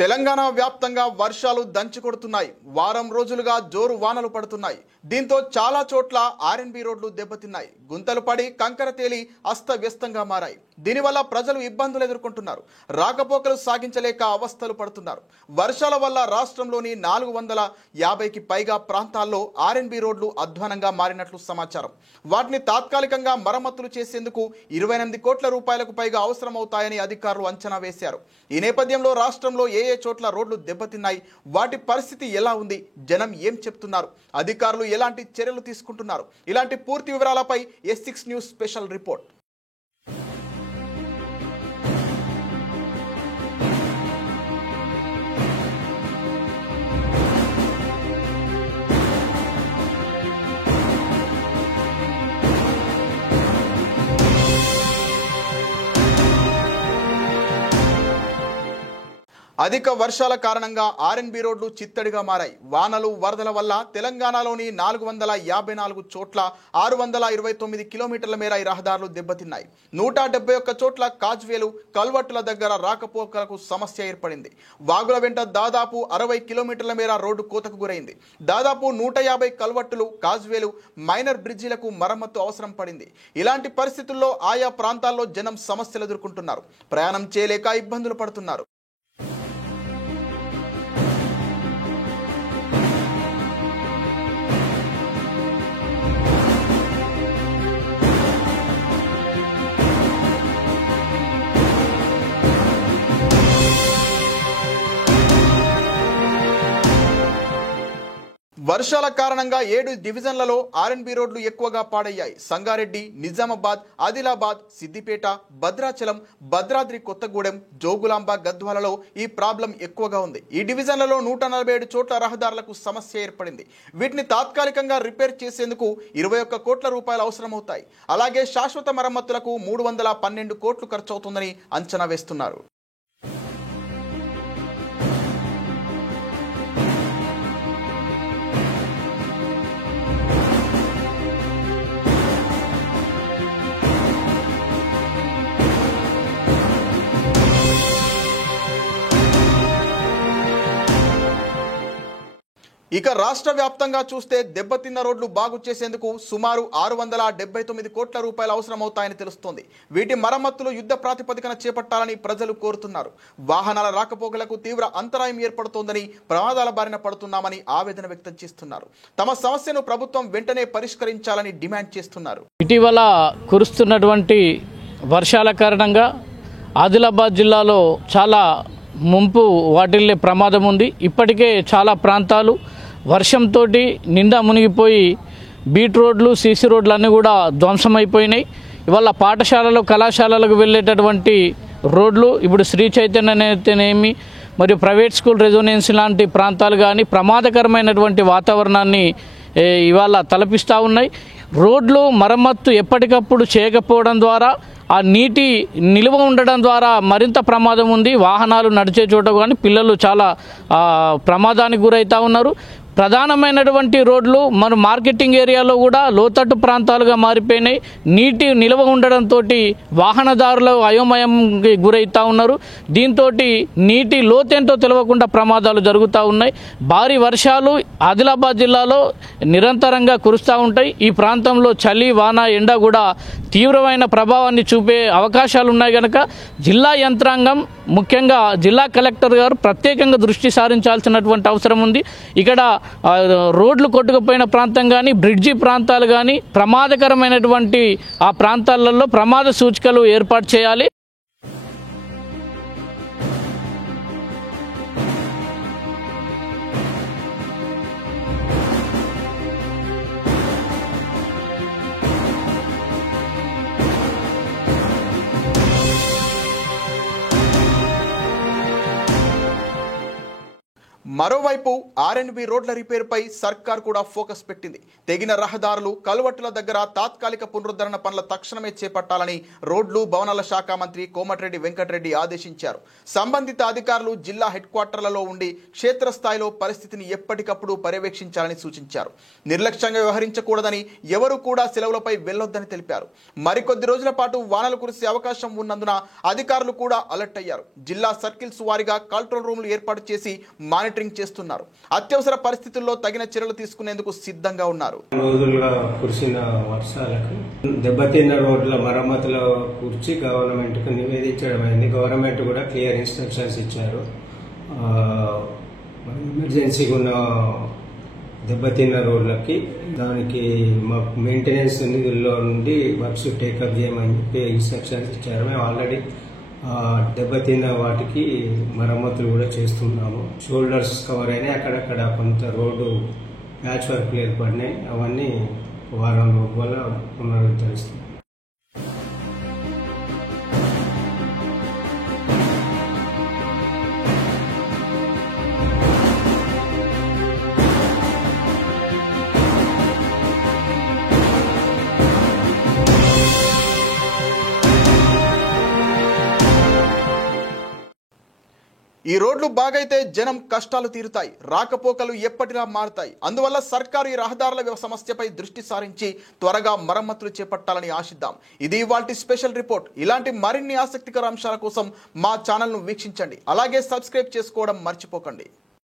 తెలంగాణ వ్యాప్తంగా వర్షాలు దంచుకొడుతున్నాయి. వారం రోజులుగా జోరు వానలు పడుతున్నాయి. దీంతో చాలా చోట్ల ఆర్ఎన్బి రోడ్లు దెబ్బతిన్నాయి. గుంతలు పడి కంకర తేలి అస్తవ్యస్తంగా మారాయి. దీనివల్ల ప్రజలు ఇబ్బందులు ఎదుర్కొంటున్నారు. రాకపోకలు సాగించలేక అవస్థలు పడుతున్నారు. వర్షాల వల్ల రాష్ట్రంలోని 450కి పైగా ప్రాంతాల్లో ఆర్ఎన్బి రోడ్లు అధ్వానంగా మారినట్లు సమాచారం. వాటిని తాత్కాలికంగా మరమ్మతులు చేసేందుకు 28 కోట్ల రూపాయలకు పైగా అవసరమవుతాయని అధికారులు అంచనా వేశారు. ఈ నేపథ్యంలో రాష్ట్రంలో ఏ చోట్ల రోడ్లు దెబ్బతిన్నాయి, వాటి పరిస్థితి ఎలా ఉంది, జనం ఏం చెప్తున్నారు, అధికారులు ఎలాంటి చర్యలు తీసుకుంటున్నారు, ఇలాంటి పూర్తి వివరాలపై S6 న్యూస్ స్పెషల్ రిపోర్ట్. అధిక వర్షాల కారణంగా ఆర్ఎన్బి రోడ్లు చిత్తడిగా మారాయి. వానలు వరదల వల్ల తెలంగాణలోని 454 చోట్ల 629 కిలోమీటర్ల మేర ఈ రహదారులు దెబ్బతిన్నాయి. 171 చోట్ల కాజ్వేలు, కల్వట్టుల దగ్గర రాకపోకలకు సమస్య ఏర్పడింది. వాగుల వెంట దాదాపు 60 కిలోమీటర్ల మేర రోడ్డు కోతకు గురైంది. దాదాపు 150 కల్వట్టులు, కాజ్వేలు, మైనర్ బ్రిడ్జిలకు మరమ్మతు అవసరం పడింది. ఇలాంటి పరిస్థితుల్లో ఆయా ప్రాంతాల్లో జనం సమస్యలు ఎదుర్కొంటున్నారు. ప్రయాణం చేయలేక ఇబ్బందులు పడుతున్నారు. వర్షాల కారణంగా 7 డివిజన్లలో ఆర్ఎన్బి రోడ్లు ఎక్కువగా పాడయ్యాయి. సంగారెడ్డి, నిజామాబాద్, ఆదిలాబాద్, సిద్దిపేట, భద్రాచలం, భద్రాద్రి కొత్తగూడెం, జోగులాంబ, గద్వాలలో ఈ ప్రాబ్లం ఎక్కువగా ఉంది. ఈ డివిజన్లలో 147 చోట్ల రహదారులకు సమస్య ఏర్పడింది. వీటిని తాత్కాలికంగా రిపేర్ చేసేందుకు 21 కోట్ల రూపాయలు అవసరమవుతాయి. అలాగే శాశ్వత మరమ్మతులకు 312 కోట్లు ఖర్చు అవుతుందని అంచనా వేస్తున్నారు. ఇక రాష్ట్ర వ్యాప్తంగా చూస్తే దెబ్బతిన్న రోడ్లు బాగు చేసేందుకు సుమారు 679 కోట్ల రూపాయలు అవసరమవుతాయని తెలుస్తోంది. వీటి మరమ్మతులు యుద్ధ ప్రాతిపదికన చేపట్టాలని ప్రజలు కోరుతున్నారు. వాహనాల రాకపోకలకు తీవ్ర అంతరాయం ఏర్పడుతోందని, ప్రమాదాల బారిన పడుతున్నామని ఆవేదన వ్యక్తం చేస్తున్నారు. తమ సమస్యను ప్రభుత్వం వెంటనే పరిష్కరించాలని డిమాండ్ చేస్తున్నారు. ఇటీవల కురుస్తున్నటువంటి వర్షాల కారణంగా ఆదిలాబాద్ జిల్లాలో చాలా ముంపు వాటిల్లే ప్రమాదం ఉంది. ఇప్పటికే చాలా ప్రాంతాలు వర్షంతో నిండా మునిగిపోయి బీట్ రోడ్లు, సీసీ రోడ్లు అన్నీ కూడా ధ్వంసమైపోయినాయి. ఇవాళ పాఠశాలలు, కళాశాలలకు వెళ్ళేటటువంటి రోడ్లు ఇప్పుడు శ్రీ చైతన్య అయితేనేమి, మరియు ప్రైవేట్ స్కూల్, రెసిడెన్సీ లాంటి ప్రాంతాలు కానీ ప్రమాదకరమైనటువంటి వాతావరణాన్ని ఇవాళ తలపిస్తూ ఉన్నాయి. రోడ్లు మరమ్మత్తు ఎప్పటికప్పుడు చేయకపోవడం ద్వారా ఆ నీటి నిల్వ ఉండడం ద్వారా మరింత ప్రమాదం ఉంది. వాహనాలు నడిచే చోట కానీ పిల్లలు చాలా ప్రమాదానికి గురవుతూ ఉన్నారు. ప్రధానమైనటువంటి రోడ్లు మన మార్కెటింగ్ ఏరియాలో కూడా లోతట్టు ప్రాంతాలుగా మారిపోయినాయి. నీటి నిల్వ ఉండడంతో వాహనదారులు అయోమయంకి గురవుతూ ఉన్నారు. దీంతో నీటి లోతేంటో తెలియకుండా ప్రమాదాలు జరుగుతూ ఉన్నాయి. భారీ వర్షాలు ఆదిలాబాద్ జిల్లాలో నిరంతరంగా కురుస్తూ ఉంటాయి. ఈ ప్రాంతంలో చలి, వాన, ఎండ కూడా తీవ్రమైన ప్రభావాన్ని చూపే అవకాశాలు ఉన్నాయి. కనుక జిల్లా యంత్రాంగం, ముఖ్యంగా జిల్లా కలెక్టర్ గారు ప్రత్యేకంగా దృష్టి సారించాల్సినటువంటి అవసరం ఉంది. ఇక్కడ రోడ్లు కొట్టుకుపోయిన ప్రాంతం కానీ, బ్రిడ్జి ప్రాంతాలు కానీ ప్రమాదకరమైనటువంటి ఆ ప్రాంతాలలో ప్రమాద సూచికలు ఏర్పాటు చేయాలి. మరోవైపు ఆర్ఎండ్బి రోడ్ల రిపేర్పై సర్కార్ కూడా ఫోకస్ పెట్టింది. తెగిన రహదారులు, కలువట్టుల దగ్గర తాత్కాలిక పునరుద్ధరణ పనుల తక్షణమే చేపట్టాలని రోడ్లు, భవనాల శాఖ మంత్రి కోమటిరెడ్డి వెంకటరెడ్డి ఆదేశించారు. సంబంధిత అధికారులు జిల్లా హెడ్ క్వార్టర్లలో ఉండి క్షేత్రస్థాయిలో పరిస్థితిని ఎప్పటికప్పుడు పర్యవేక్షించాలని సూచించారు. నిర్లక్ష్యంగా వ్యవహరించకూడదని, ఎవరు కూడా సెలవులపై వెళ్లొద్దని తెలిపారు. మరికొద్ది రోజుల పాటు వానలు కురిసే అవకాశం ఉన్నందున అధికారులు కూడా అలర్ట్ అయ్యారు. జిల్లా సర్కిల్స్ వారీగా కంట్రోల్ రూమ్లు ఏర్పాటు చేసి మానిటరింగ్ చేస్తున్నారు. అత్యవసర పరిస్థితుల్లో తగిన చర్యలు తీసుకునేందుకు సిద్ధంగా ఉన్నారు. రోజులుగా కురిసిన వర్షాలకు దెబ్బతిన్న రోడ్ల మరమ్మతుల గురించి గవర్నమెంట్ కు నివేదించడం అయింది. గవర్నమెంట్ కూడా క్లియర్ ఇన్స్ట్రక్షన్స్ ఇచ్చారు. ఎమర్జెన్సీగా ఉన్న దెబ్బతిన్న రోడ్లకి దానికి మా మెయింటెనెన్స్ నిధుల్లో నుండి వర్క్స్ టేకప్ చేయమని చెప్పి ఇన్స్ట్రక్షన్స్ ఇచ్చారు. మేము ఆల్రెడీ దెబ్బతిన్న వాటికి మరమ్మతులు కూడా చేస్తున్నాము. షోల్డర్స్ కవర్ అయినాయి, అక్కడక్కడ కొంత రోడ్డు ప్యాచ్ వర్క్లు ఏర్పడినాయి. అవన్నీ వారం లోపల పునరుద్ధరిస్తాం. ఈ రోడ్లు బాగైతే జనం కష్టాలు తీరుతాయి, రాకపోకలు ఎప్పటిలా మారుతాయి. అందువల్ల సర్కారు ఈ రహదారుల సమస్యపై దృష్టి సారించి త్వరగా మరమ్మతులు చేపట్టాలని ఆశిద్దాం. ఇది ఇవాల్టి స్పెషల్ రిపోర్ట్. ఇలాంటి మరిన్ని ఆసక్తికర అంశాల కోసం మా ఛానల్ను వీక్షించండి. అలాగే సబ్స్క్రైబ్ చేసుకోవడం మర్చిపోకండి.